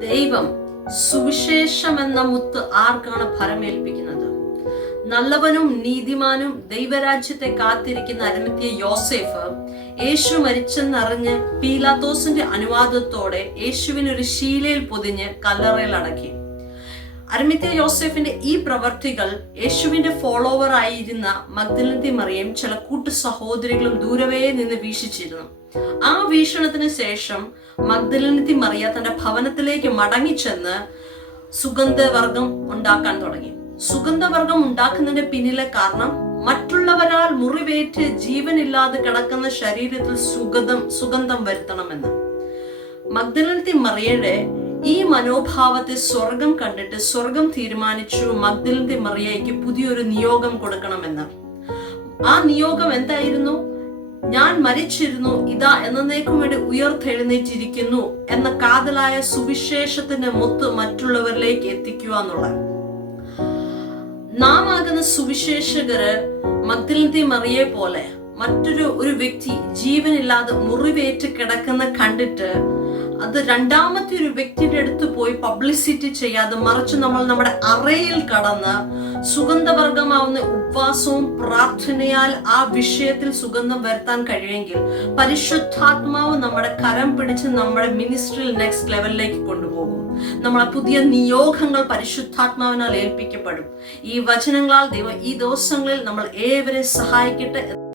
ദൈവം സുവിശേഷം എന്ന മുത്ത് ആർക്കാണ് ഫലമേൽപ്പിക്കുന്നത് നല്ലവനും നീതിമാനും ദൈവരാജ്യത്തെ കാത്തിരിക്കുന്ന അരമത്തിയ യോസേഫ് യേശു മരിച്ചെന്നറിഞ്ഞ് പീലാത്തോസിന്റെ അനുവാദത്തോടെ യേശുവിനൊരു ശീലയിൽ പൊതിഞ്ഞ് കല്ലറയിൽ അടക്കി. അരമിത്യ ജോസഫിന്റെ ഈ പ്രവർത്തികൾ യേശുവിന്റെ ഫോളോവർ ആയിരുന്ന മഗ്ദലന്തി മറിയം ചില കൂട്ടു സഹോദരികളും ദൂരവേ നിന്ന് വീക്ഷിച്ചിരുന്നു. ആ വീക്ഷണത്തിന് ശേഷം മഗ്ദലന്തി മറിയ തന്റെ ഭവനത്തിലേക്ക് മടങ്ങിച്ചെന്ന് സുഗന്ധവർഗം ഉണ്ടാക്കാൻ തുടങ്ങി. സുഗന്ധവർഗം ഉണ്ടാക്കുന്നതിന്റെ പിന്നിലെ കാരണം മറ്റുള്ളവരാൽ മുറിവേറ്റ് ജീവനില്ലാതെ കിടക്കുന്ന ശരീരത്തിൽ സുഗന്ധം സുഗന്ധം വരുത്തണമെന്ന്. മഗ്ദലത്തി മറിയയുടെ ഈ മനോഭാവത്തെ സ്വർഗം കണ്ടിട്ട് സ്വർഗം തീരുമാനിച്ചു മഗ്ദലന്തി മറിയയ്ക്ക് പുതിയൊരു നിയോഗം കൊടുക്കണമെന്ന്. ആ നിയോഗം എന്തായിരുന്നു? ഞാൻ മരിച്ചിരുന്നു ഇതാ എന്നേക്കും വേണ്ടി ഉയർത്തെഴുന്നേറ്റിരിക്കുന്നു എന്ന കാതലായ സുവിശേഷത്തിന്റെ മുത്ത് മറ്റുള്ളവരിലേക്ക് എത്തിക്കുക എന്നുള്ളത് നാം ആകുന്ന സുവിശേഷകര് മഗ്ദലന്തി മറിയെ പോലെ മറ്റൊരു ഒരു വ്യക്തി ജീവനില്ലാതെ മുറിവേറ്റ് കിടക്കുന്ന കണ്ടിട്ട് അത് രണ്ടാമത്തെ ഒരു വ്യക്തിയുടെ അടുത്ത് പോയി പബ്ലിസിറ്റി ചെയ്യാതെ മറിച്ച് നമ്മൾ നമ്മുടെ അറയിൽ കടന്ന് സുഗന്ധവർഗമാവുന്ന ഉപവാസവും പ്രാർത്ഥനയാൽ ആ വിഷയത്തിൽ സുഗന്ധം വരുത്താൻ കഴിയുമെങ്കിൽ പരിശുദ്ധാത്മാവ് നമ്മുടെ കരം പിടിച്ച് നമ്മുടെ മിനിസ്ട്രിയിൽ നെക്സ്റ്റ് ലെവലിലേക്ക് കൊണ്ടുപോകും. നമ്മളെ പുതിയ നിയോഗങ്ങൾ പരിശുദ്ധാത്മാവിനാൽ ഏൽപ്പിക്കപ്പെടും. ഈ വചനങ്ങളാൽ ദൈവം ഈ ദിവസങ്ങളിൽ നമ്മൾ ഏവരെ സഹായിക്കട്ടെ